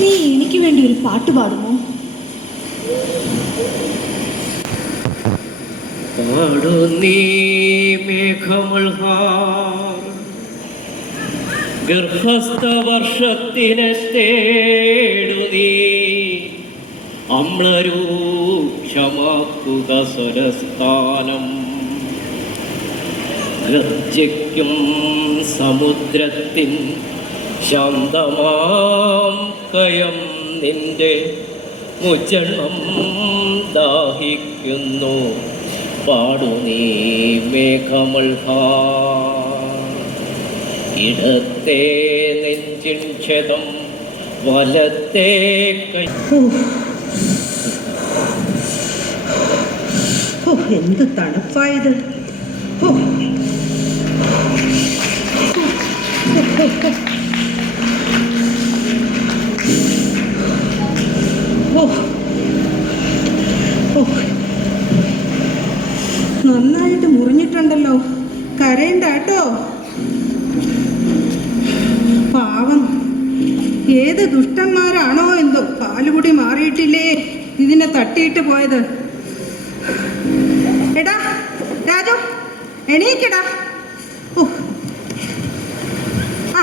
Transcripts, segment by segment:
നീ എനിക്ക് വേണ്ടി ഒരു പാട്ട് പാടുമോ? പാടു നീ മേഘമൾഹാർ ഗർഭസ്ഥവർഷത്തിനെ തേടു നീ അമ്ലരൂക്ഷമാക്കുക സ്വരസ്ഥാനം ഗർജിക്കും സമുദ്രത്തിൻ ശാന്തമാം കയം നിന്റെ മുജന്മം ദാഹിക്കുന്നു. പാടു നീ മേഘമൾഹാർ ഇടത്തെ നെഞ്ചിൻ ക്ഷതം വലത്തെ കൈ. എന്ത് തണുപ്പായത്! നന്നായിട്ട് മുറിഞ്ഞിട്ടുണ്ടല്ലോ. കരയണ്ട കേട്ടോ. പാവം, ഏത് ദുഷ്ടന്മാരാണോ എന്തോ പാലുകുടി മാറിയിട്ടില്ലേ ഇതിനെ തട്ടിയിട്ട് പോയത്. എടാ രാജു, എണീക്കടാ. ആ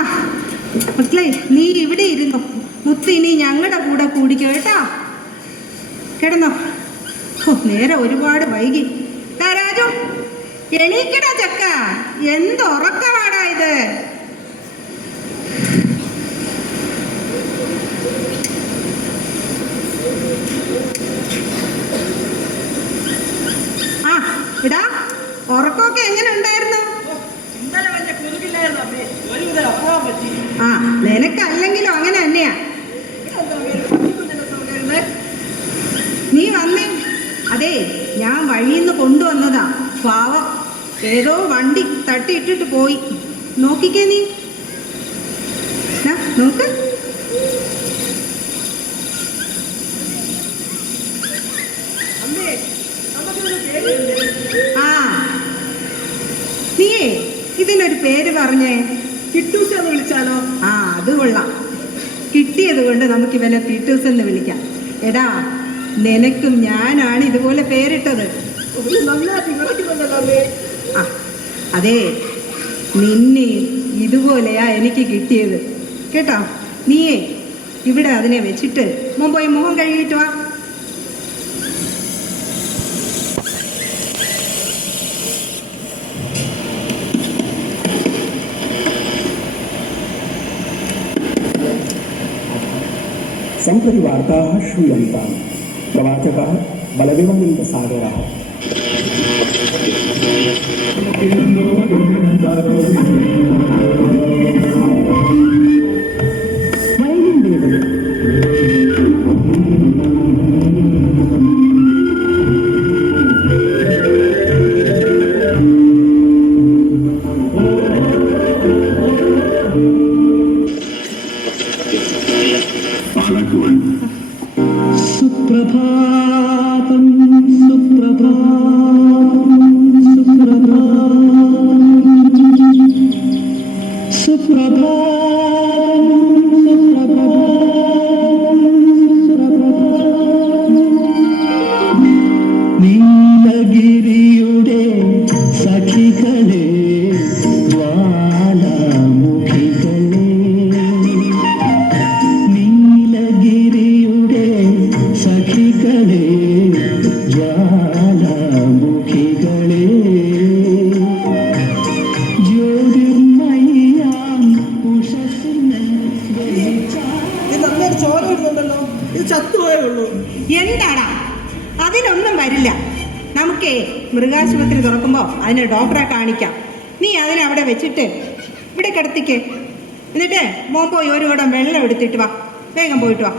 മക്കളെ, നീ ഇവിടെ ഇരുന്നോ. മുത്ത് ഇനി ഞങ്ങളുടെ കൂടെ കൂടിക്കോ കേട്ടാ. കിടന്നോ. നേരെ ഒരുപാട് വൈകി. രാജു, എണീക്കടാ ചക്ക. എന്തുറക്കമാടാ ഇത്. ആ ഇടാ, ഉറക്കമൊക്കെ എങ്ങനെ ഉണ്ടായിരുന്നു? ആ നിനക്കല്ലെങ്കിലും അങ്ങനെ തന്നെയാ. നീ വന്നേ. അതെ, ഞാൻ വഴിയിൽ നിന്ന് കൊണ്ടുവന്നതാ. പാവം, ഏതോ വണ്ടി തട്ടിയിട്ടിട്ട് പോയി. നോക്കിക്കേ നീ. നോക്ക്. ആ നീയേ ഇതിനൊരു പേര് പറഞ്ഞേ. കിട്ടൂസ് എന്ന് വിളിച്ചാലോ? ആ അത് കൊള്ളാം. കിട്ടിയത് കൊണ്ട് നമുക്ക് ഇവനെ കിട്ടൂസ് എന്ന് വിളിക്കാം. എടാ, നിനക്കും ഞാനാണ് ഇതുപോലെ പേരിട്ടത്. ആ അതെ, നിന്നെ ഇതുപോലെയാ എനിക്ക് കിട്ടിയത് കേട്ടോ. നീയേ ഇവിടെ അതിനെ വെച്ചിട്ട് പോയി മുഖം കഴുകിയിട്ട് വാ. सम्प्रति वार्ताः श्रूयन्ताम्। प्रवाचकः बलविमलिन्दसागरः। സുപ്രഭാതം സുപ്രഭാതം സുപ്രഭാതം സുപ്രഭാതം. നീലഗിരിയുടെ സഖികളെ ജ്വാലാമുഖികളെ, നീലഗിരിയുടെ സഖികളെ ജ്വാലാമുഖികളെ, ജ്യോതിർമയാം ഉഷസ്സിനെ ചോര ഇടുന്നുണ്ടല്ലോ. ഇത് ചത്തുപോയേ ഉള്ളൂ. എന്താടാ, അതിനൊന്നും വരില്ല. നമുക്കേ മൃഗാശുപത്രി തുറക്കുമ്പോൾ അതിന് ഡോക്ടറെ കാണിക്കാം. നീ അതിനെ അവിടെ വെച്ചിട്ട് ഇവിടെ കിടത്തിക്കേ. എന്നിട്ട് മോൻ പോയി ഒരു കുടം വെള്ളം എടുത്തിട്ട് വാ. വേഗം പോയിട്ട് വാ.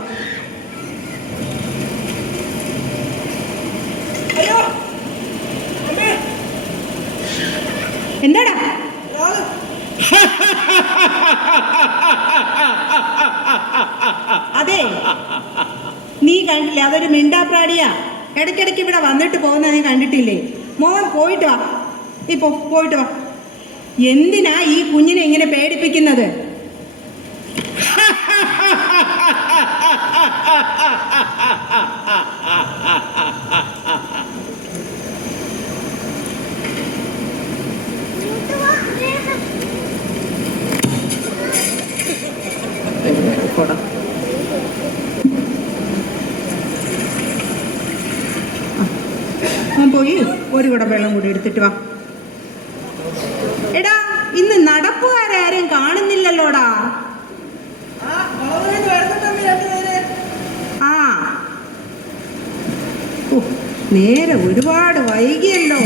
എന്താടാ? അതെ, നീ കണ്ടില്ലേ, അതൊരു മിണ്ടാപ്രാണിയാ. ഇടയ്ക്കിടയ്ക്ക് ഇവിടെ വന്നിട്ട് പോകുന്ന നീ കണ്ടിട്ടില്ലേ? മോൻ പോയിട്ട് വാ. ഇപ്പോ പോയിട്ട് വാ. എന്തിനാ ഈ കുഞ്ഞിനെ ഇങ്ങനെ പേടിപ്പിക്കുന്നത്? പോയി ഒരു കുടം വെള്ളം കൂടി എടുത്തിട്ട് വാ. എടാ, ഇന്ന് നടപ്പുകാരും കാണുന്നില്ലല്ലോടാ. ആ, നേരെ ഒരുപാട് വൈകിയല്ലോ.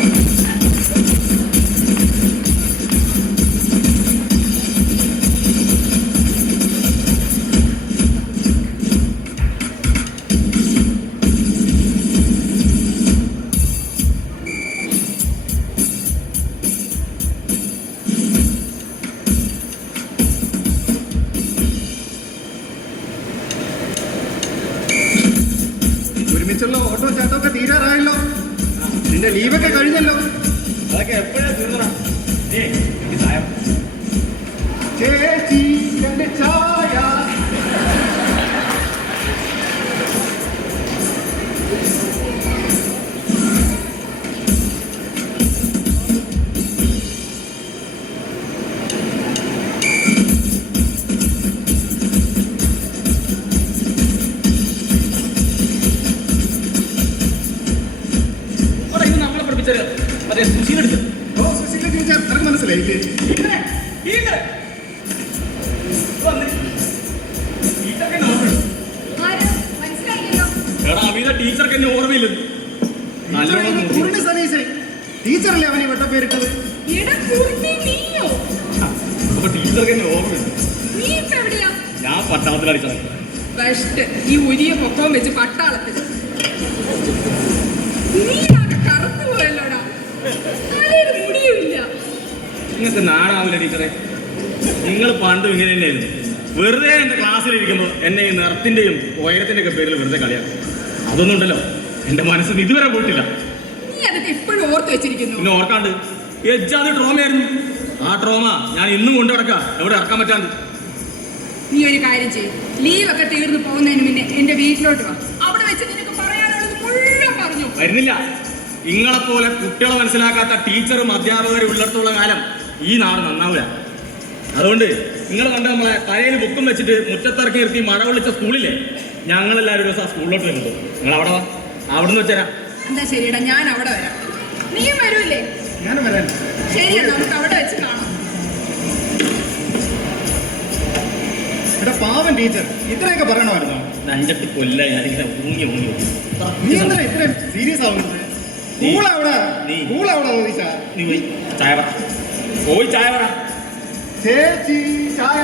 ഓട്ടോ ചാട്ടമൊക്കെ തീരാറായല്ലോ. നിന്റെ ലീവൊക്കെ കഴിഞ്ഞല്ലോ. അതൊക്കെ എപ്പോഴാ തീർന്നടാ? ചേച്ചി എന്റെ ചായ. മനസ്സിലായില്ലേ? ടീച്ചർക്ക് എന്നെ ഓർമ്മയില്ല. ടീച്ചറല്ലേ അവനെ വട്ടപ്പേരിട്ടത്? ടീച്ചർക്ക് എന്നെ ഓർമ്മയില്ല. ഞാൻ പട്ടാളത്തിലടിച്ചത്. ഈ ഉരിയ പൊക്കവും വെച്ച് പട്ടാളത്തിൽ കറുത്തു പോയല്ലോടാ. മുടിയുമില്ല. നിങ്ങൾക്ക് നാടാവില്ല ടീച്ചറെ. നിങ്ങൾ പണ്ടും ഇങ്ങനെ തന്നെയായിരുന്നു. വെറുതെ എൻ്റെ ക്ലാസ്സിലിരിക്കുമ്പോൾ എന്നെ ഈ നിറത്തിൻ്റെയും ഉയരത്തിൻ്റെ ഒക്കെ പേരിൽ വെറുതെ കളിയാക്കും. അതൊന്നും ഉണ്ടല്ലോ എൻ്റെ മനസ്സിൽ ഇതുവരെ പോയിട്ടില്ല. നീ അതൊക്കെ ഇപ്പോഴും ഓർത്ത് വെച്ചിരിക്കുന്നു. പിന്നെ ഓർക്കാണ്ട് എജ്ജാത് ട്രോമയായിരുന്നു. ആ ട്രോമ ഞാൻ ഇന്നും കൊണ്ടു നടക്കാം. എവിടെ ഇറക്കാൻ പറ്റാണ്ട്. നീ ഒരു കാര്യം ചെയ്യും, ലീവൊക്കെ തീർന്നു പോകുന്നതിന് മുന്നേ എന്റെ വീട്ടിലോട്ട് വാ. അവിടെ വെച്ച് നിനക്ക് പറയാനുള്ളത് മുഴുവൻ പറഞ്ഞു. വരുന്നില്ല. നിങ്ങളെപ്പോലെ കുട്ടികളെ മനസ്സിലാക്കാത്ത ടീച്ചറും അധ്യാപകരും ഉള്ളിടത്തോളം കാലം ഈ നാട് നന്നാവില്ല. അതുകൊണ്ട് നിങ്ങൾ കണ്ട നമ്മളെ തലയിൽ ബുക്കും വെച്ചിട്ട് മുറ്റത്തിറക്കി നിർത്തി മഴ വിളിച്ച സ്കൂളില്ലേ, ഞങ്ങളെല്ലാവരും ദിവസം ആ സ്കൂളിലോട്ട് വരുന്നുണ്ട്. നിങ്ങൾ അവിടെ വാ, അവിടുന്ന് വെച്ചരാ. എന്താ ശരിയടാ, ഞാൻ അവിടെ വരാം. നീയും വരൂല്ലേ? ഞാനും വരാൻ. ശരിയാ, നമുക്ക് അവിടെ വെച്ച് കാണാം. എടാ പാവൻ ടീച്ചർ, ഇത്രയൊക്കെ പറയണമായിരുന്നോ? അഞ്ചെട്ട് കൊല്ല ഞാനിങ്ങനെ ഊങ്ങി ഊങ്ങി. നീ എന്താ ഇത്രയും സീരിയസ് ആവുന്നത്? നീ പോയി ചായ പറ. പോയി ചായ പറ. ചേച്ചി ചായ.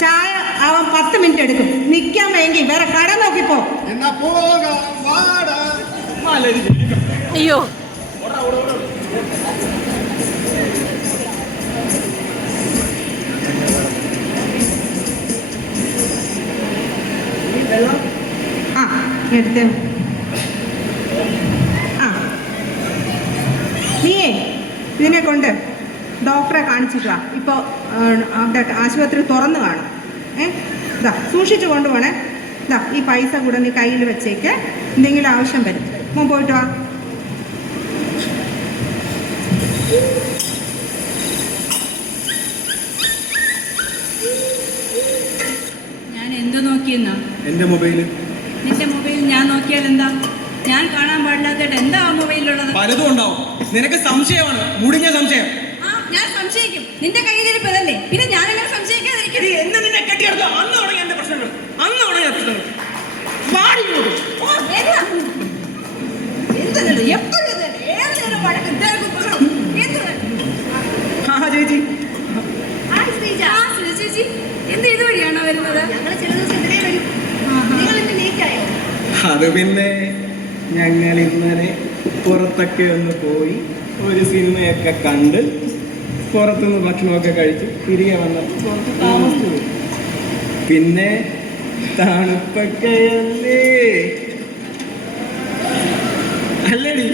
ചായ അവൻ 10 മിനിറ്റ് എടുക്കും. നിൽക്കാൻ വേണ്ടി വേറെ കട നോക്കിപ്പോ. എന്നാ പോകാം, വാടാ. അയ്യോ, ആ എടുത്തേ. ആ, നീയേ ഇതിനെ കൊണ്ട് ഡോക്ടറെ കാണിച്ചിട്ടാ. ഇപ്പോൾ അവിടെ ആശുപത്രി തുറന്നു കാണും. ഇതാ സൂക്ഷിച്ചു കൊണ്ടുപോകണേ. ഇതാ ഈ പൈസ കൂടെ നീ കയ്യിൽ വെച്ചേക്ക്. എന്തെങ്കിലും ആവശ്യം വരും. മോൻ പോയിട്ട് വാ. ഞാൻ എന്ത് നോക്കിയെന്നാ? എന്റെ മൊബൈല്. നിന്റെ മൊബൈൽ ഞാൻ നോക്കിയാൽ എന്താ? ഞാൻ കാണാൻ പാടില്ലാത്തതായിട്ട് എന്താ ആ മൊബൈലിലുള്ളത്? പലതും ഉണ്ടാവും. നിനക്ക് സംശയമാണ്, മുടിഞ്ഞ സംശയം. ആ, ഞാൻ സംശയിക്കും. നിന്റെ കയ്യിലിരിപ്പതല്ലേ, പിന്നെ ഞാൻ എങ്ങനെ സംശയിക്കാതിരിക്കും? എന്ന് നിന്നെ കെട്ടിയെടുത്തോ അന്ന് തുടങ്ങിയ എന്റെ പ്രശ്നങ്ങൾ. അന്ന് തുടങ്ങിയ പ്രശ്നങ്ങൾ. എന്തല്ലോ എപ്പോഴും ഏത് നേരം വഴക്ക് ചേച്ചി ചേച്ചി എന്ത് ഇതുവഴിയാണോ വരുന്നത്? അത് പിന്നെ ഞങ്ങൾ ഇന്നലെ പുറത്തൊക്കെ ഒന്ന് പോയി ഒരു സിനിമയൊക്കെ കണ്ട് പുറത്തുനിന്ന് ഭക്ഷണമൊക്കെ കഴിച്ച് തിരികെ വന്നപ്പോൾ പുറത്ത് താമസിച്ചു പോയി. പിന്നെ തണുപ്പൊക്കെയല്ലേ അല്ലേടി?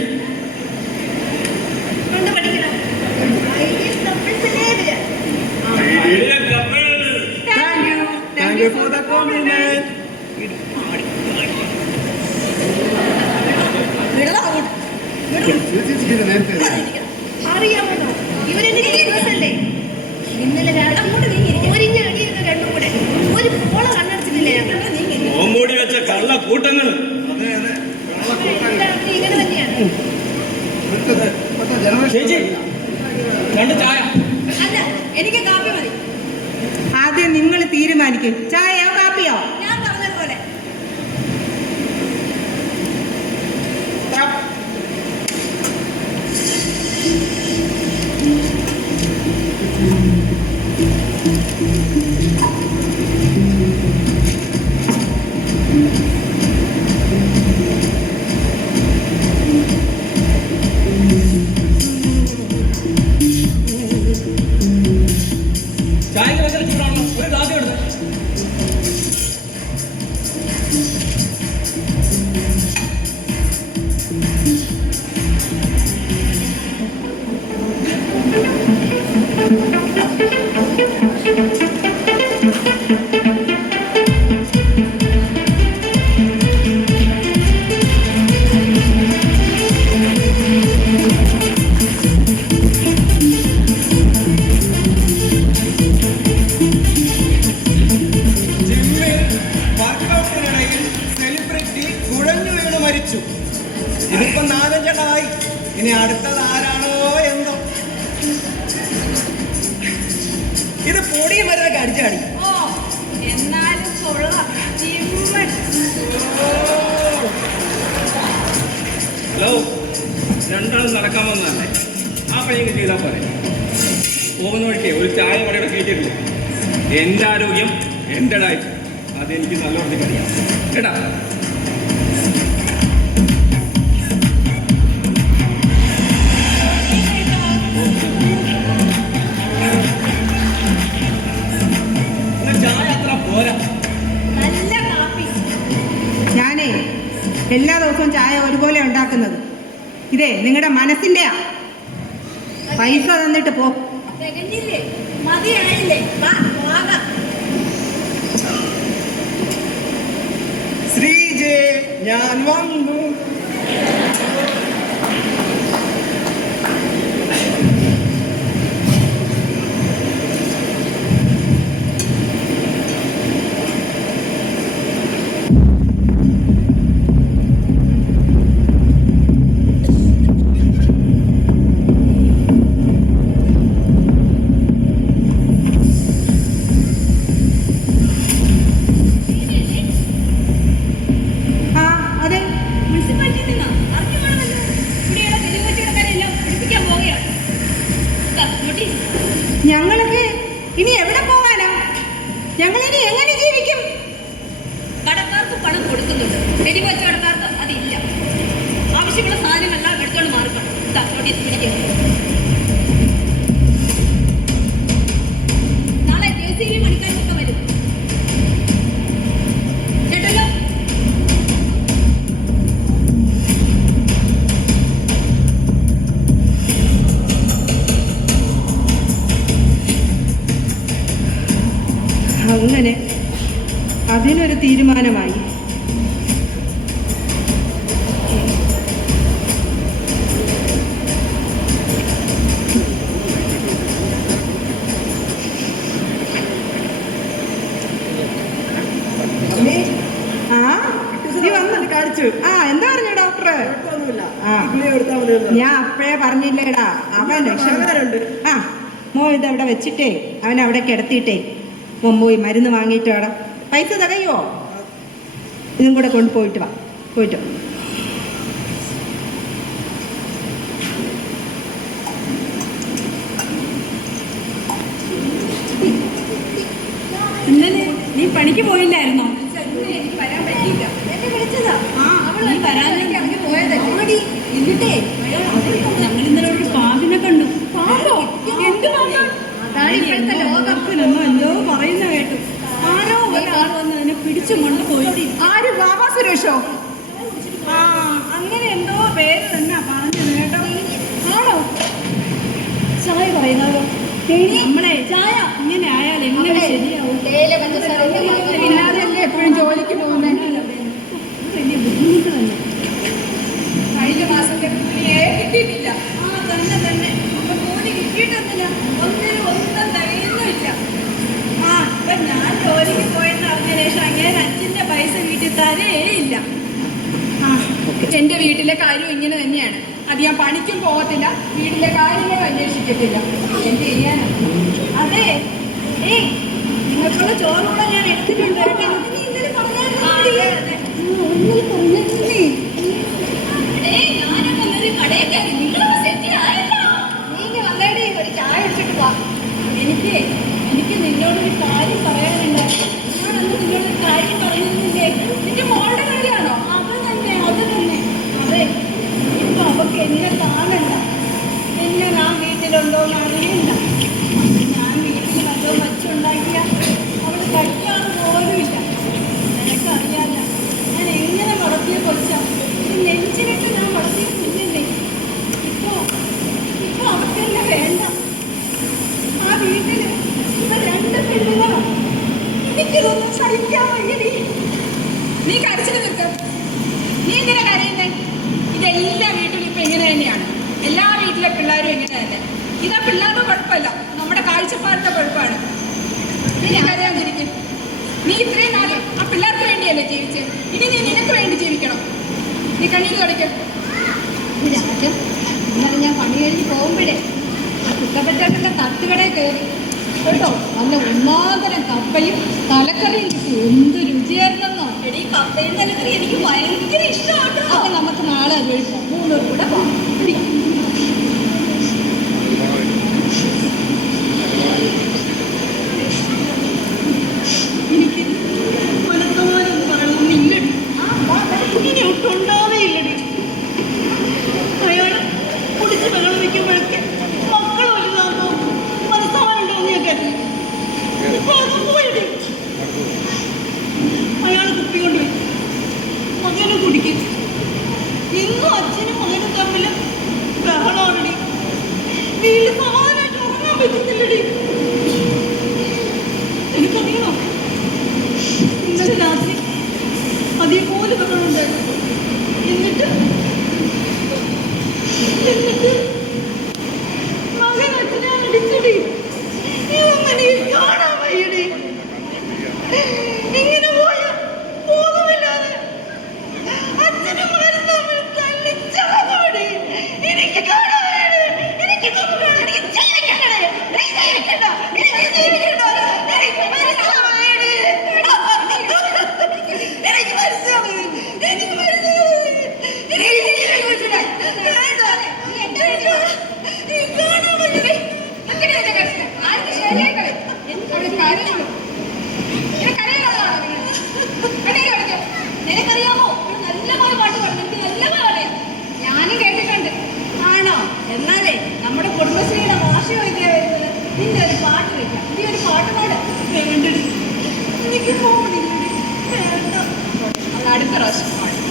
Thank you for the compliment. അറിയാമോ ഇവരെന്റെ കേസല്ലേ ഇന്നലെ ഒരിഞ്ഞ അടിയിരുന്ന രണ്ടും കൂടെ ഒരു പോള കണ്ണടച്ചിട്ടില്ല ഞങ്ങൾ ഓമ്പോടി വെച്ച കള്ള കൂട്ടങ്ങൾ. ഇങ്ങനെ തന്നെയാണ്. ചേച്ചി 2 ചായ. അല്ല എനിക്ക് കാപ്പി മതി. ആദ്യം നിങ്ങൾ തീരുമാനിക്കും, ചായയോ കാപ്പിയോ? ഞാൻ പറഞ്ഞതുപോലെ. ചായക്ക് ഭയങ്കര ചൂടാണല്ലോ, ഒരു കാപ്പി എടുത്ത്. ഇതിപ്പോ 4 എണ്ണമായി. ഇനി അടുത്തത് ആരാണോ എന്തോ. ഇത് പൊടിയും വരെ അടിച്ചാടി. ഓ എന്നാലും കൊള്ളാം. ചിമ്മൻ. ഹലോ, 2 ആളും നടക്കാൻ വന്നതല്ലേ, ആ പണിയൊക്കെ ചെയ്താൽ പോരെ. പോകുന്ന വഴിക്ക് ഒരു ചായ കടയുടെ കയറ്റിയിട്ടില്ല. എൻ്റെ ആരോഗ്യം എൻ്റെ ഡയറ്റ്, അതെനിക്ക് നല്ലോണം അറിയാം കേട്ടാ. ചായ അത്ര പോരാ. നല്ല കാപ്പി. ഞാനേ എല്ലാ ദിവസവും ചായ ഒരുപോലെ ഉണ്ടാക്കുന്നത്. ഇതേ നിങ്ങളുടെ മനസ്സിൻ്റെയാ. പൈസ തന്നിട്ട് പോ. തികഞ്ഞില്ലേ? മതിയായില്ലേ? വാ പോകാം. ശ്രീജേ, ഞാൻ വന്നു. ആ അതെ, മുനിസിപ്പാലിറ്റിയിൽ നിന്നോ? അറിഞ്ഞുകൊള്ളണമല്ലോ. ഇവിടെയുള്ള തെരുവ് കച്ചവടക്കാരെല്ലാം പിടിപ്പിക്കാൻ പോവുകയാണ്. ദാ, ഇങ്ങോട്ട് ഇരി. ഞങ്ങൾക്ക് ഇനി എവിടെ പോകാനാ? ഞങ്ങളിനി എങ്ങനെ ജീവിക്കും? കടക്കാർക്ക് പണം കൊടുക്കുന്നുണ്ട്, തെരുവ് കച്ചവടക്കാർക്ക് അതില്ല. ആവശ്യമുള്ള സാധനങ്ങളെല്ലാം എടുത്തോണ്ട് മാറിക്കണം. ദാ, ഇങ്ങോട്ട് ഇരിക്ക്. നാളെ JCB പണിക്കാർക്കൊക്കെ വരും കേട്ടല്ലോ. അങ്ങനെ അതിനൊരു തീരുമാനമായി. ആ നീ വന്നു കാണിച്ചു. ആ എന്താ പറഞ്ഞു ഡോക്ടർ? ആ ഞാൻ അപ്പഴേ പറഞ്ഞില്ലേടാ, അവൻ രക്ഷപ്പെടാറുണ്ട്. ആ മോ ഇതവിടെ വെച്ചിട്ടേ അവൻ അവിടെ കിടത്തിയിട്ടേ മോൻ പോയി മരുന്ന് വാങ്ങിയിട്ട് വേടാ. പൈസ തികയോ? ഇതും കൂടെ കൊണ്ടുപോയിട്ട് വാ. പോയിട്ട് വാ. ഇന്നലെ നീ പണിക്ക് പോയില്ലായിരുന്നോ? എനിക്ക് വരാൻ പറ്റിയില്ല. എന്നെ വിളിച്ചതാ. ആ നീ വരാനൊക്കെ അവന് പോയതല്ലേ? എന്നിട്ടേ ഞങ്ങൾ ഇന്നലെ ഒരു പാമ്പിനെ കണ്ടു. പാമ്പോ? എന്ത് പാമ്പാ? അതാണ് ഇപ്പോഴത്തെ ലോകം. എന്തോ പറയുന്ന കേട്ടു. ആരോ ഒരാൾ വന്ന് അതിനെ പിടിച്ചു കൊണ്ടുപോയി. ആര്? ബാബാ സുരേഷോ? ആ അങ്ങനെ എന്തോ പേര് തന്നെ പറഞ്ഞത് കേട്ടോ. ആണോ? ചായ പറയുന്നാലോ? നമ്മളെ ചായ ഇങ്ങനെ ആയാൽ എങ്ങനെ ശരിയാവും? തേയില പഞ്ചസാര ഇല്ലാതെ എപ്പോഴും ജോലിക്ക് പോകുന്നേ. ജോലിക്ക് പോയെന്ന് അറിഞ്ഞ ശേഷം അങ്ങനെ അച്ഛന്റെ പൈസ വീട്ടിൽ തരേയില്ല. എന്റെ വീട്ടിലെ കാര്യം ഇങ്ങനെ തന്നെയാണ്. അത് ഞാൻ പണിക്കും പോകത്തില്ല, വീട്ടിലെ കാര്യങ്ങളും അന്വേഷിക്കത്തില്ല. എന്ത് ചെയ്യാനാ? അതെ, ഏയ് നിങ്ങൾക്കുള്ള ചോറ് കൂടെ ഞാൻ എടുത്തിട്ടുണ്ട് കേട്ടോ. നീ ഇന്നലെ പറഞ്ഞായിരുന്നില്ലേ? ഞാനൊക്കെ ഒരു കടയിൽ കയറി നിങ്ങളൊക്കെ സെറ്റ് ആയല്ലോ. നീங்க വന്നേടെ ഒരു ചായ കുടിച്ചിട്ട് പോ. എനിക്ക് നിന്നോടൊരു കാര്യം പറയാനുണ്ട്. ഞാൻ അന്ന് നിന്നോടൊരു കാര്യം പറയുന്നില്ലേ? നിന്റെ മോളുടെ കാര്യമാണോ? അത് തന്നെ. അതെ, ഇപ്പൊ അവക്ക് എന്നെ കാണണ്ട, എന്നെ ഞാൻ വീട്ടിലുണ്ടോന്ന് അറിയണ്ട. ഞാൻ വീട്ടിൽ വല്ലോ വച്ചുണ്ടാക്കിയ അവള് കഴിക്കാറ് പോലുമില്ല. നിനക്കറിയാല്ല ഞാൻ എങ്ങനെ വളർത്തിയ കൊച്ചാ. നെഞ്ചിലിട്ട് ഞാൻ വളർത്തിയ കുഞ്ഞില്ലേ. ഇപ്പൊ അവർക്കെന്നെ വേണ്ട. ആ വീട്ടില് ഇപ്പൊ 2 പെണ്ണുങ്ങളാ. എനിക്കിതൊന്നും സഹിക്കാൻ വയ്യടി. നീ കരച്ചിൽ നിൽക്ക. നീ എന്തിനാ കരയുന്നേ? ഇതെല്ലാ വീട്ടിലും ഇപ്പൊ ഇങ്ങനെ തന്നെയാണ്. എല്ലാ വീട്ടിലെ പിള്ളേരും ഇങ്ങനെ തന്നെ. ഇതാ പിള്ളേരുടെ കുഴപ്പമല്ല, നമ്മുടെ കാഴ്ചപ്പാടിന്റെ കുഴപ്പമാണ്. നീ കരയാതിരിക്കും. നീ ഇത്രയും നാളെ ആ പിള്ളേർക്ക് വേണ്ടിയല്ലേ ജീവിച്ചത്. ഇനി നീ നിനക്ക് വേണ്ടി ജീവിക്കണം. നീ കണ്ണീര് തുടയ്ക്കും. ഇന്നലെ ഞാൻ പണി കഴിഞ്ഞ് പോകുമ്പോഴേ ആ കുട്ടപ്പറ്റേട്ടൻ്റെ തട്ടുകടയിൽ കയറി കേട്ടോ. നല്ല ഒന്നാന്തരം കപ്പയും തലക്കറിയും കിട്ടി. എന്ത് രുചിയായിരുന്നോ. എടീ, കപ്പയും തലക്കറി എനിക്ക് ഭയങ്കര ഇഷ്ടമാണ്. അപ്പൊ നമുക്ക് നാളെ അതുവഴി പോകാം. 3 പേർ കൂടെ പോകാം. എനിക്ക് മനസ്സമാനം പറയണമെന്നില്ലടി. ഇനി ഒട്ടുണ്ടാവേയില്ലടി. അയാൾ കുടിച്ച് വെള്ളം വയ്ക്കുമ്പോഴൊക്കെ മക്കൾ വലുതാകുമ്പോ മനസ്സമാനം ഉണ്ടോന്ന് ഞാൻ കരുതി. ഇപ്പൊ അത് പോയടി. അയാൾ കുപ്പി കൊണ്ടുപോയി മകനും കുടിക്കും. ഇന്നും അച്ഛനും മകനും തമ്മിൽ ബഹളമാണടി. വീട്ടിൽ സമാധാനമായിട്ട് ഉറങ്ങാൻ പറ്റുന്നില്ലടി. എനിക്കറിയണോ, ഇന്നലെ രാത്രി അതേപോലെ ബഹളമുണ്ടായിരുന്നു. എന്നിട്ട് മകൻ അച്ഛനെ അടിച്ചടി. ഇതൊന്നും എനിക്ക് കാണാൻ വയ്യടി. ഇങ്ങനെ പോയ ബോധമില്ലാതെ അച്ഛനും മകനും തമ്മിൽ തല്ലിച്ചടി. എനിക്ക് കാണാൻ വയ്യടി. എനിക്കിതൊന്നും കാണാൻ എനിക്ക് ജീവിക്കണ്ടേ. എനിക്ക് ജീവിക്കണ്ട. എനിക്ക് ജീവിക്കണ്ട. എനിക്ക് മനസ്സിലാവേടി. എനിക്ക് മനസ്സിലാവേ. എനിക്ക് മനസ്സിലാവേ. എനിക്ക് ജീവിക്കണ്ട. നിനക്കറിയാമോ, നല്ല പാട്ട് പാടും. എനിക്ക് നല്ല പാടറിയാം. ഞാനും കേട്ടിട്ടുണ്ട്. ആണോ? എന്നാലേ നമ്മുടെ കുടുംബശ്രീയുടെ വാർഷികം ഒക്കെ വരുന്നത്. നിന്റെ ഒരു പാട്ട് വയ്ക്കാം. നീ ഒരു പാട്ട് പാട്. വേണ്ടടി, എനിക്ക് പോകണില്ലടി. വേണ്ട. അത് അടുത്ത പ്രാവശ്യം പാടും.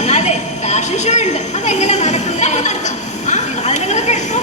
എന്നാലേ ഫാഷൻ ഷോ ഉണ്ട്. അതെങ്ങനെ നടക്കുന്നത് നടത്താം. ആ സാധനങ്ങളൊക്കെ എടുത്തോ.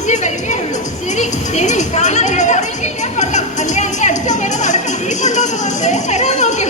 ഇനി വരികയേ ഉള്ളൂ. ശരി ശരി കാണാൻ കേട്ടോ കൊള്ളാം. അല്ലേ അങ്ങനെ അടിച്ചോ വരെ നടക്കണം. ഈ കൊണ്ടുവന്ന് തരാൻ നോക്കി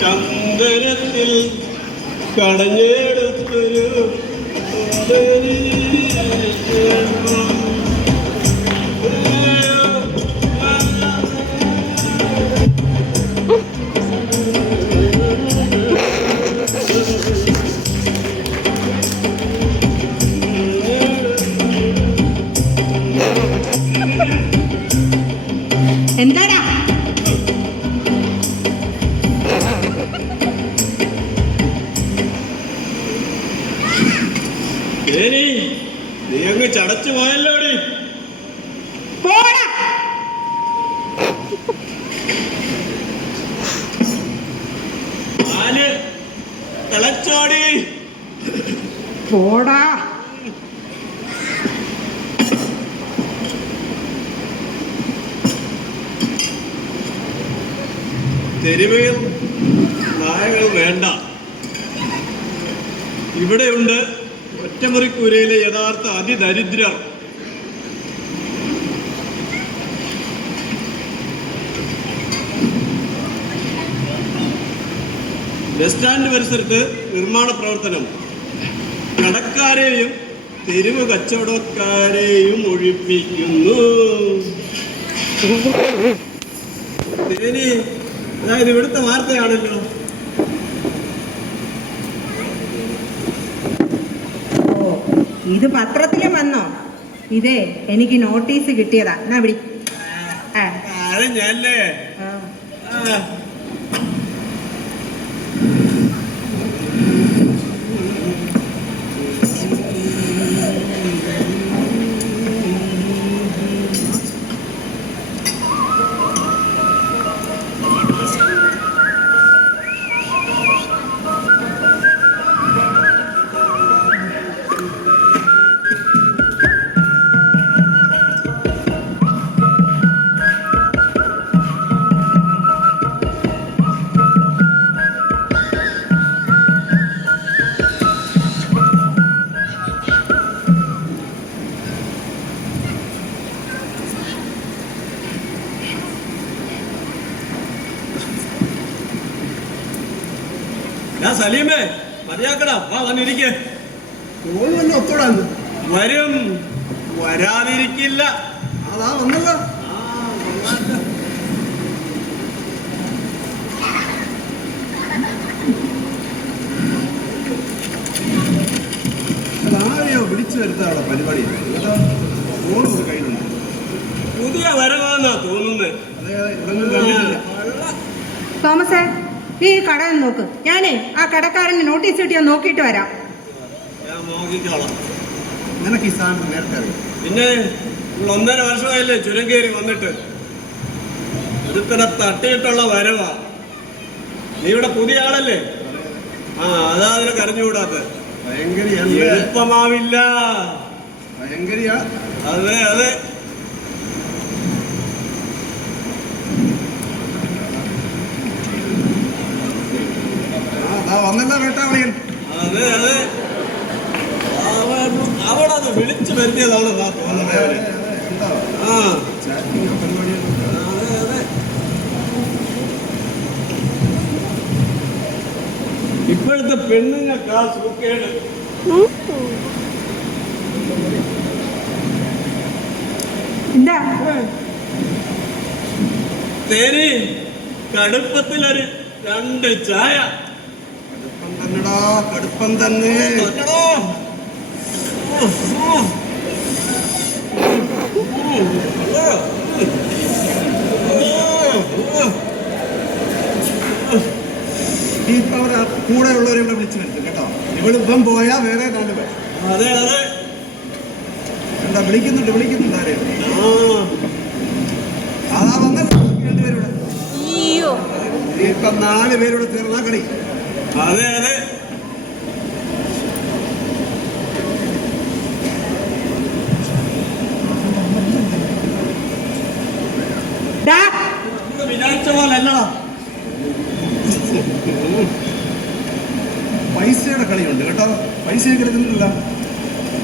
ചന്ദനത്തിൽ കടഞ്ഞെടുത്തൊരു എന്താടാ നീ അങ്ങ് ചടച്ചു പോയല്ലോടി. പോടാ പാല് തിളച്ചോടി. പോടാ തെരുവുകൾ നായകൾ വേണ്ട. ഇവിടെയുണ്ട് ഒറ്റമുറിക്കൂരയിലെ യഥാർത്ഥ അതിദരിദ്രർ. ബസ് സ്റ്റാൻഡ് പരിസരത്ത് നിർമ്മാണ പ്രവർത്തനം. കടക്കാരെയും തെരുവ് കച്ചവടക്കാരെയും ഒഴിപ്പിക്കുന്നു. തേനി, അതായത് ഇവിടുത്തെ വാർത്തയാണല്ലോ. ഇത് പത്രത്തിലും വന്നോ? ഇതേ എനിക്ക് നോട്ടീസ് കിട്ടിയതാ. എന്നാ വിളി. ഞാനല്ലേ ഞാൻ സലീമേ, മതിയാക്കടാ, വാ വന്നിരിക്കേ. ഒത്തോടാന്ന് വരും, വരാതിരിക്കില്ല. അതാ വന്നല്ലോ. അതാരെയോ വിളിച്ചു വരുത്താനുള്ള പരിപാടി. ഫോൺ കഴിയുന്നു. പുതിയ വരവാന്നാ തോന്നുന്നത്. അതെ, ഇതൊന്നും കണ്ടിട്ടില്ല. തോമസേ, നീ ഈ കട നോക്ക്. ഞാനേ ആ കടക്കാരന് നോട്ടീസ് കിട്ടിയാൽ നോക്കിയിട്ട് വരാം. ഞാൻ നോക്കിക്കോളാം. നിനക്ക് ഈ സാധനം നേരത്തെ അറിയാം. പിന്നെ 1.5 വർഷമായില്ലേ ചുരം കയറി വന്നിട്ട്. ഒരുത്തനെ തട്ടിയിട്ടുള്ള വരവാ. നീ ഇവിടെ പുതിയ ആളല്ലേ? അതാ അതിനെ കരഞ്ഞുകൂടാത്ത. ഭയങ്കര എളുപ്പമാവില്ല. ഭയങ്കര അതെ അതെ. വന്നല്ലോ വേട്ടാവളിയൻ. അതെ അതെ. അവളത് വിളിച്ചു വരുത്തിയതാണ് തോന്നുന്നത്. ഇപ്പോഴത്തെ പെണ്ണുങ്ങൾക്കാ സൂക്കേട്. എന്താ തേനി, കടുപ്പത്തിലൊരു 2 ചായ. തന്നെടാ, കടുപ്പം തന്നെ. ഇപ്പൊ അവർ കൂടെ ഉള്ളവരെ ഇവിടെ വിളിച്ചു വരുത്തും കേട്ടോ. ഇവളിപ്പം പോയാ വേറെ 4 പേർ. അതെ അതെ. എന്താ വിളിക്കുന്നുണ്ട് ആരെയും. നമ്മൾ 4 പേരോട് തീർന്നാ കളി. അതെ അതെ. വിചാരിച്ച പോലെ അല്ലടാ. പൈസയുടെ കളിയുണ്ട് കേട്ടോ. പൈസയൊക്കെ എടുക്കുന്നില്ല.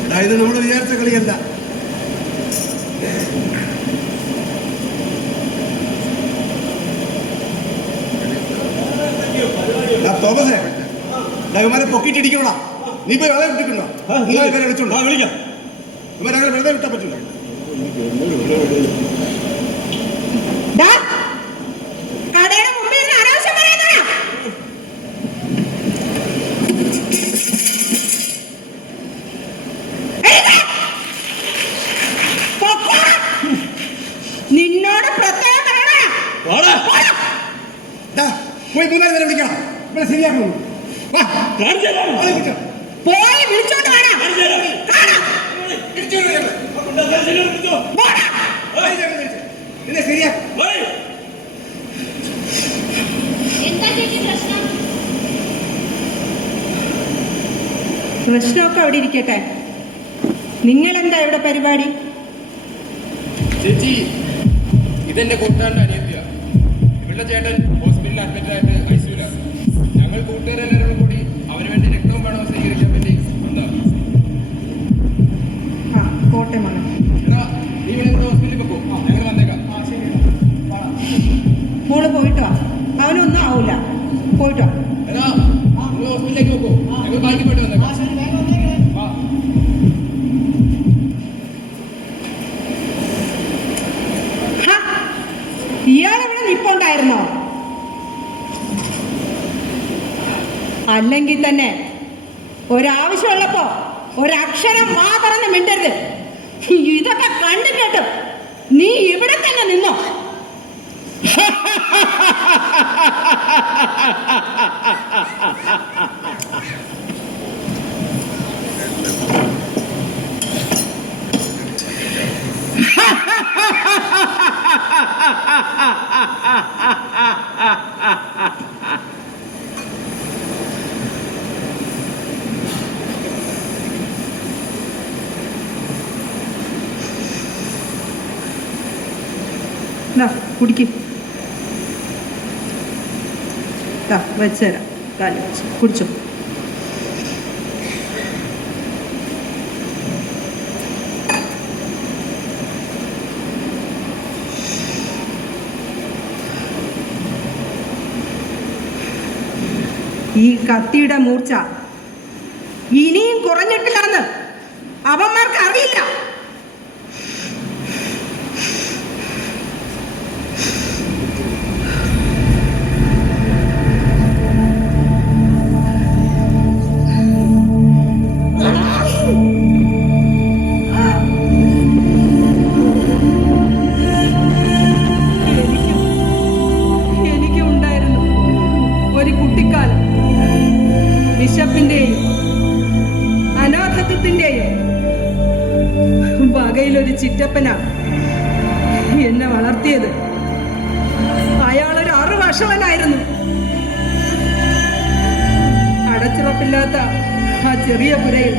അതായത് നമ്മൾ വിചാരിച്ച കളിയല്ല. തോമസേ, ഇവന്മാരെ പൊക്കിയിട്ടിരിക്കണോടാ. നീ പോയി വെള്ളം ഇട്ടിട്ടുണ്ടോ? ഇവരെ വിളിച്ചോണ്ടോ? വിളിക്കാം. ഇവരങ്ങനെ വെറുതെ വിട്ടാൻ പറ്റില്ല. കടയുടെ മുമ്പിൽ നിന്ന് അനാവശ്യം പറയുന്നതാ. നിന്നോട് പ്രത്യേകം പറയണ. പോയി 3 നേരം വിളിക്കണം. ഇവിടെ ശരിയാക്കുന്നു. പോയി വിളിച്ചോണ്ട് വേണം. ശരിയാ. എന്താ ചേച്ചി പ്രശ്നം? പ്രശ്നമൊക്കെ അവിടെ ഇരിക്കട്ടെ. നിങ്ങളെന്താ ഇവിടെ പരിപാടി? ചേച്ചി, ഇതെന്റെ കൂട്ടുകാരൻ്റെ അനിയത്തിയ. ഇവളുടെ ചേട്ടൻ ഹോസ്പിറ്റലിൽ അഡ്മിറ്റായിട്ട് ഐസിയുലാണ്. ഞങ്ങൾ കൂട്ടുകാരെല്ലാവരും കൂടി അവന് വേണ്ടി രക്തവും പണവും സ്വീകരിക്കാൻ വേണ്ടി വന്നതാണ്. കോട്ടെ മോനെ. എന്നാ നീ ഇവിടെ കൂടെ ഹോസ്പിറ്റലിൽ പോകും. ഞങ്ങൾ വന്നേക്കാം. മോള് പോയിട്ടോ. അവനൊന്നും ആവൂല. പോയിട്ടോ. എന്നാ നിങ്ങൾ ഹോസ്പിറ്റലിലേക്ക് പോക്കോ. ഞങ്ങൾ ബാക്കി പോയിട്ട് വന്നേക്കാം. ഇയാളിവിടെ നിപ്പുണ്ടായിരുന്നോ? അല്ലെങ്കിൽ തന്നെ ഒരാവശ്യമുള്ളപ്പോ ഒരക്ഷരം മാത്രം മിണ്ടരുത്. ഇതൊക്കെ കണ്ടു കേട്ടു നീ ഇവിടെ തന്നെ നിന്നോ. കുടിക്കും. വെച്ചുതരാം. കാലി വെച്ച് കുടിച്ചോ. ഈ കത്തിയുടെ മൂർച്ച ഇനിയും കുറഞ്ഞിട്ടില്ലെന്ന് അവന്മാർക്ക് അറിയില്ല. എനിക്കുണ്ടായിരുന്നു ഒരു കുട്ടിക്കാലം. വിശപ്പിന്റെയും അനാഥത്വത്തിന്റെയും വകയിലൊരു ചിറ്റപ്പനാണ് എന്നെ വളർത്തിയത്. അയാളൊരു 6 വർഷവനായിരുന്നു. അടച്ചുറപ്പില്ലാത്ത ആ ചെറിയ പുരയിൽ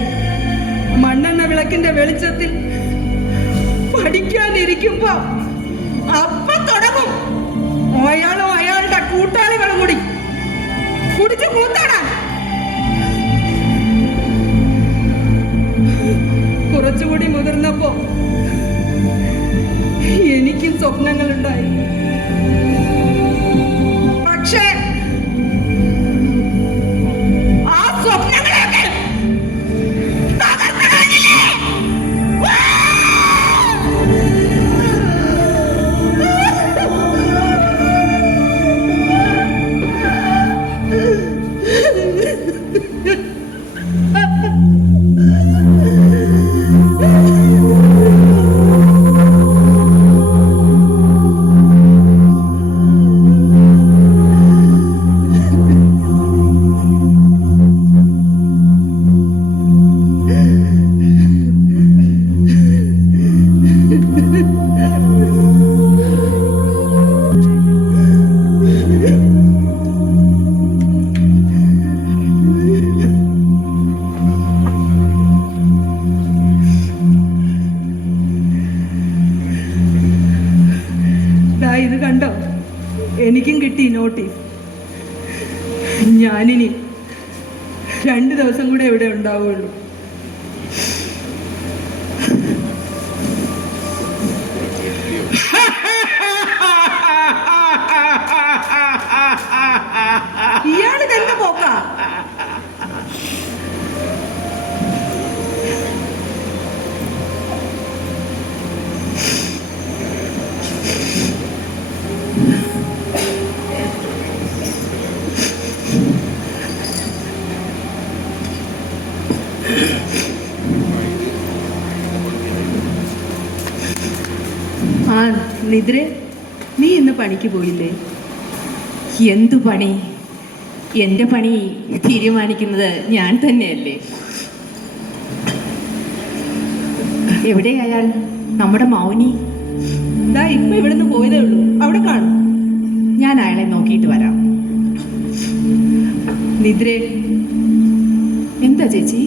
മണ്ണെണ്ണ വിളക്കിന്റെ വെളിച്ചത്തിൽ പഠിക്കാനിരിക്കുമ്പോ അപ്പം തുടങ്ങും അയാളും അയാളുടെ കൂട്ടാളികളും കൂടി കുടിച്ചു കൂത്താടാൻ. കുറച്ചുകൂടി മുതിർന്നപ്പോ എനിക്കും സ്വപ്നങ്ങളുണ്ടായി. പക്ഷേ ആ സ്വപ്നങ്ങളൊക്കെ തകർന്നടിഞ്ഞില്ലേ? കണ്ടോ? എനിക്കും കിട്ടി നോട്ടീസ്. ഞാനിനി 2 ദിവസം കൂടെ ഇവിടെ ഉണ്ടാവുള്ളൂ. ഇയാള് തന്നെ പോക്കാ. ആ നിദ്രെ, നീ ഇന്ന് പണിക്ക് പോയില്ലേ? എന്തു പണി? എൻ്റെ പണി തീരുമാനിക്കുന്നത് ഞാൻ തന്നെയല്ലേ. എവിടെ അയാൾ, നമ്മുടെ മൗനി? ദാ ഇപ്പൊ ഇവിടുന്ന് പോയതേ ഉള്ളൂ, അവിടെ കാണും. ഞാൻ അയാളെ നോക്കിയിട്ട് വരാം. നിദ്രെ, എന്താ ചേച്ചി?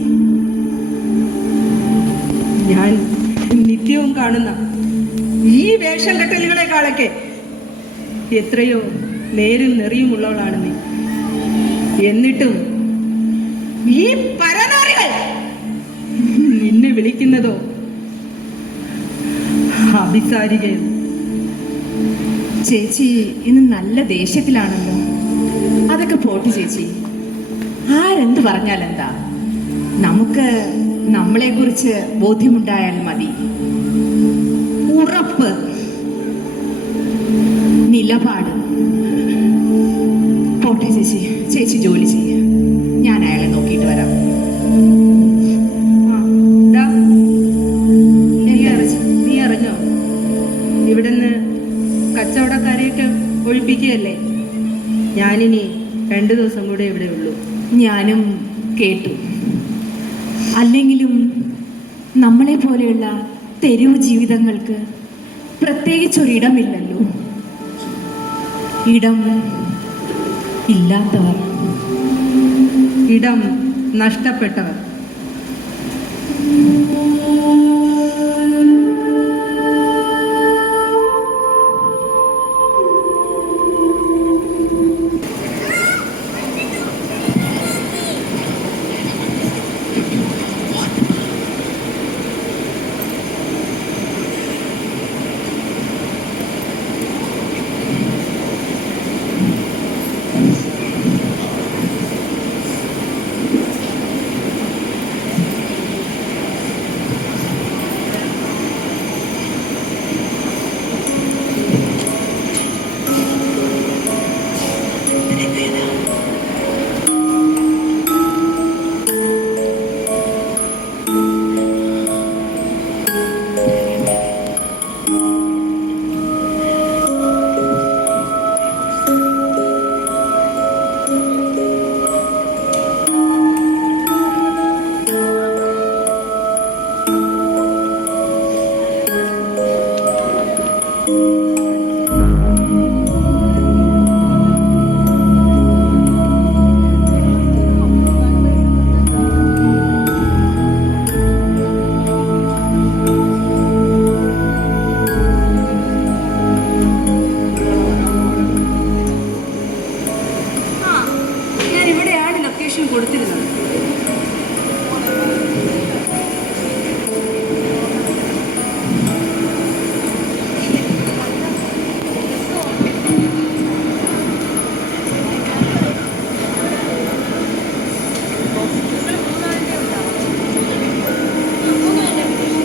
ഞാൻ നിത്യവും കാണുന്ന ഈ വേഷം കെട്ടലുകളെക്കാളൊക്കെ എത്രയോ നേരും നെറിയുമുള്ളവളാണ് നീ. എന്നിട്ടും ഈ പരനാറികൾ നിന്നെ വിളിക്കുന്നതോ അഭിസാരികയും. ചേച്ചി ഇന്ന് നല്ല ദേഷ്യത്തിലാണല്ലോ. അതൊക്കെ പോട്ട് ചേച്ചി, ആരെന്ത് പറഞ്ഞാലെന്താ, നമുക്ക് നമ്മളെക്കുറിച്ച് ബോധ്യമുണ്ടായാൽ മതി. ഉറപ്പ്, നിലപാട്. പോട്ടെ ചേച്ചി, ചേച്ചി ജോലി ചെയ്യ, ഞാൻ അയാളെ നോക്കിയിട്ട് വരാം. ദാ, നീ അറിഞ്ഞോ, ഇവിടുന്ന് കച്ചവടക്കാരെയൊക്കെ ഒഴിപ്പിക്കുകയല്ലേ? ഞാനിനി 2 ദിവസം കൂടെ ഇവിടെ ഉള്ളൂ. ഞാനും കേട്ടു. അല്ലെങ്കിലും നമ്മളെ പോലെയുള്ള തെരുവ് ജീവിതങ്ങൾക്ക് പ്രത്യേകിച്ചൊരിടമില്ലല്ലോ. ഇടം ഇല്ലാത്തവർ, ഇടം നഷ്ടപ്പെട്ടവർ.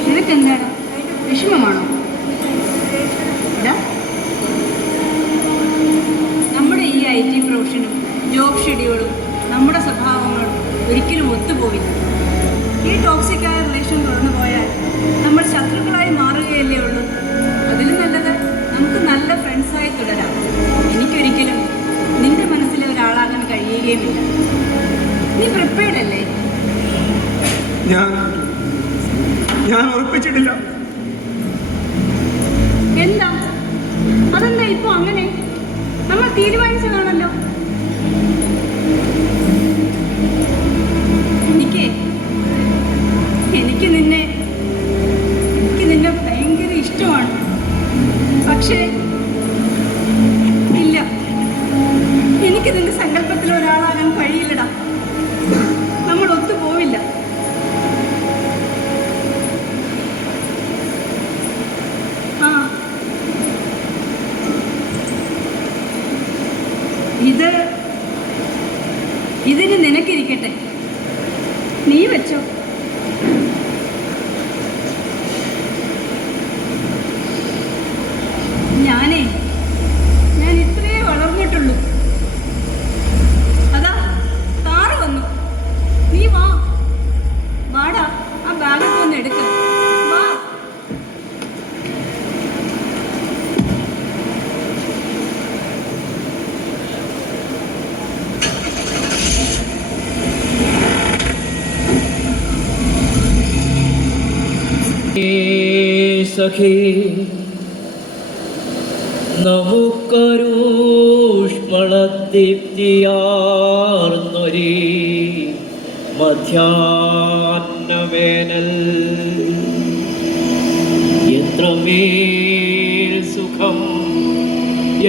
നിനക്കെന്താണ്, വിഷമമാണോ? നമ്മുടെ ഈ IT പ്രൊഫഷനും ജോബ് ഷെഡ്യൂളും നമ്മുടെ സ്വഭാവങ്ങളും ഒരിക്കലും ഒത്തുപോയില്ല. ഈ ടോക്സിക്കായ റിലേഷൻ തുറന്നു പോയാൽ നമ്മൾ ശത്രുക്കളായി മാറുകയല്ലേ ഉള്ളൂ. അതിലും നല്ലത് നമുക്ക് നല്ല ഫ്രണ്ട്സായി തുടരാം. എനിക്കൊരിക്കലും നിന്റെ മനസ്സിലെ ഒരാളാകാൻ കഴിയുകയുമില്ല. നീ പ്രിപ്പയർഡ് അല്ലേ? ഞാൻ ഉറപ്പിച്ചിട്ടില്ല. എന്താ അതെന്താ ഇപ്പൊ അങ്ങനെ? നമ്മൾ തീരുമാനിച്ചതാണല്ലോ. എനിക്ക് നിന്നെ ഭയങ്കര ഇഷ്ടമാണ്. പക്ഷേ ഇതിന് നിനക്കിരിക്കട്ടെ, നീ വെച്ചോ. ഞാൻ ഇത്രയേ വളർന്നിട്ടുള്ളൂ. അതാ താറ് വന്നു. നീ വാടാ, ആ ബാഗൊക്കെ ഒന്ന് എടുക്ക. വാ. സഖി നമുക്കൊരൂഷ്മളദീപ്തിയാർന്നൊരീ മധ്യാഹ്നവേനൽ എത്രമേൽ സുഖം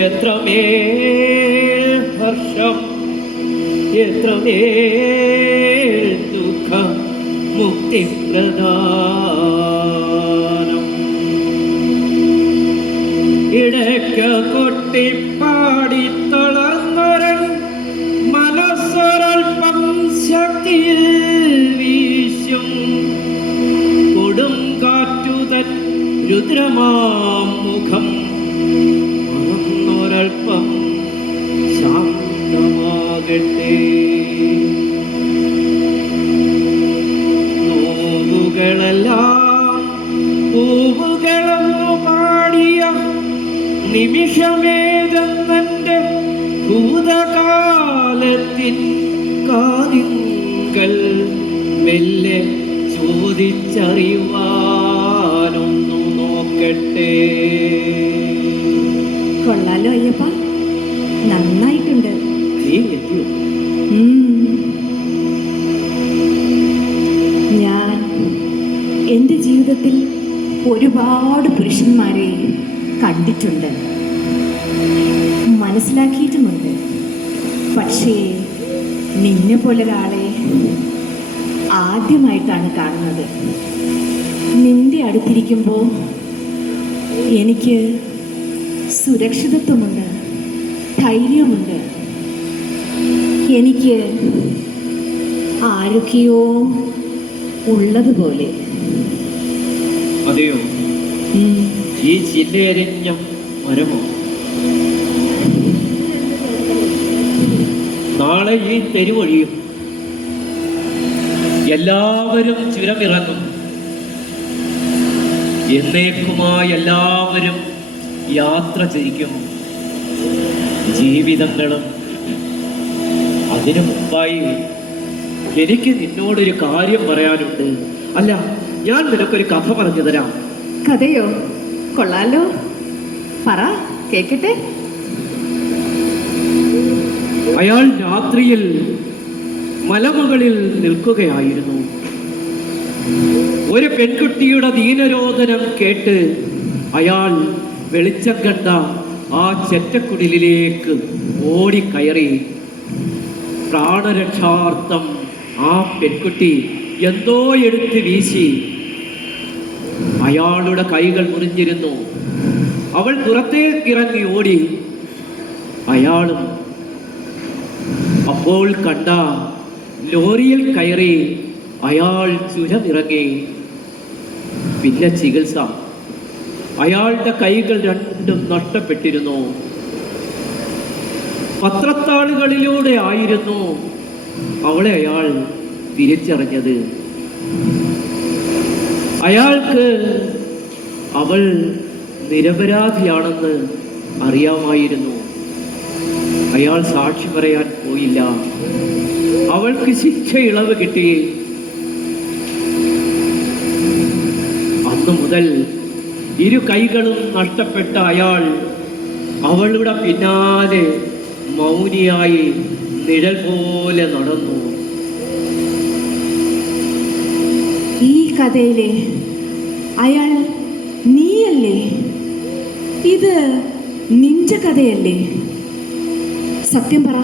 എത്രമേൽ ഹർഷം എത്രമേൽ ദുഃഖം മുക്തിപ്രദാനം ഇടയ്ക്ക കൊട്ടിപ്പാടി തളർന്നൊരൻ മനസ്സൊരൽപ്പം ശക്തിയിൽ വീശും കൊടും കാറ്റുതൻ രുദ്രമാം മുഖം മറന്നൊരൽപ്പം ശാന്തമാകട്ടെ. നോവുകളെല്ലാം പൂവുകളെന്നു പാടിയ നിമിഷമേതെന്നെ ഭൂതകാലത്തിൻ കാതിങ്കൽ മെല്ലെ ചോദിച്ചറിയുവാനൊന്നു നോക്കട്ടെ. കൊള്ളാലോ അയ്യപ്പ, നന്നായിട്ടുണ്ട്. ഞാൻ എൻ്റെ ജീവിതത്തിൽ ഒരുപാട് പുരുഷന്മാരെ കണ്ടിട്ടുണ്ട്, മനസ്സിലാക്കിയിട്ടുമുണ്ട്. പക്ഷേ നിന്നെ പോലൊരാളെ ആദ്യമായിട്ടാണ് കാണുന്നത്. നിന്റെ അടുത്തിരിക്കുമ്പോൾ എനിക്ക് സുരക്ഷിതത്വമുണ്ട്, ധൈര്യമുണ്ട്. എനിക്ക് ആരൊക്കെയോ ഉള്ളതുപോലെ. അതെയോ? ഈ ചില്ലയെരിഞ്ഞ മരമോ? നാളെ ഈ തെരുവൊഴിയും, എല്ലാവരും ചുരമിറങ്ങും. എന്നേക്കുമായി എല്ലാവരും യാത്ര ചെയ്യും, ജീവിതങ്ങളും. അതിനു മുമ്പായി എനിക്ക് നിന്നോടൊരു കാര്യം പറയാനുണ്ട്. അല്ല, ഞാൻ നിനക്കൊരു കഥ പറഞ്ഞു തരാം. കഥയോ? കൊള്ളാലോ, പറ കേക്കട്ടെ. അയാൾ രാത്രിയിൽ മലമുകളിൽ നിൽക്കുകയായിരുന്നു. ഒരു പെൺകുട്ടിയുടെ ദീനരോധനം കേട്ട് അയാൾ വെളിച്ചം കണ്ട ആ ചെറ്റക്കുടിലേക്ക് ഓടിക്കയറി. പ്രാണരക്ഷാർത്ഥം ആ പെൺകുട്ടി എന്തോ എടുത്ത് വീശി. അയാളുടെ കൈകൾ മുറിഞ്ഞിരുന്നു. അവൾ പുറത്തേക്കിറങ്ങി ഓടി. അയാളും അപ്പോൾ കണ്ട ലോറിയിൽ കയറി അയാൾ ചുരമിറങ്ങി. പിന്നെ ചികിത്സ. അയാളുടെ കൈകൾ രണ്ടും നഷ്ടപ്പെട്ടിരുന്നു. പത്രത്താളുകളിലൂടെ ആയിരുന്നു അവളെ അയാൾ തിരിച്ചറിഞ്ഞത്. അയാൾക്ക് അവൾ നിരപരാധിയാണെന്ന് അറിയാമായിരുന്നു. അയാൾ സാക്ഷി പറയാൻ പോയില്ല. അവൾക്ക് ശിക്ഷ ഇളവ് കിട്ടി. അന്നു മുതൽ ഇരു കൈകളും നഷ്ടപ്പെട്ട അയാൾ അവളുടെ പിന്നാലെ മൗനിയായി നിഴൽ പോലെ നടന്നു. ഈ കഥയിലെ അയാൾ നീയല്ലേ? ഇത് നിന്റെ കഥയല്ലേ? സത്യം പറ.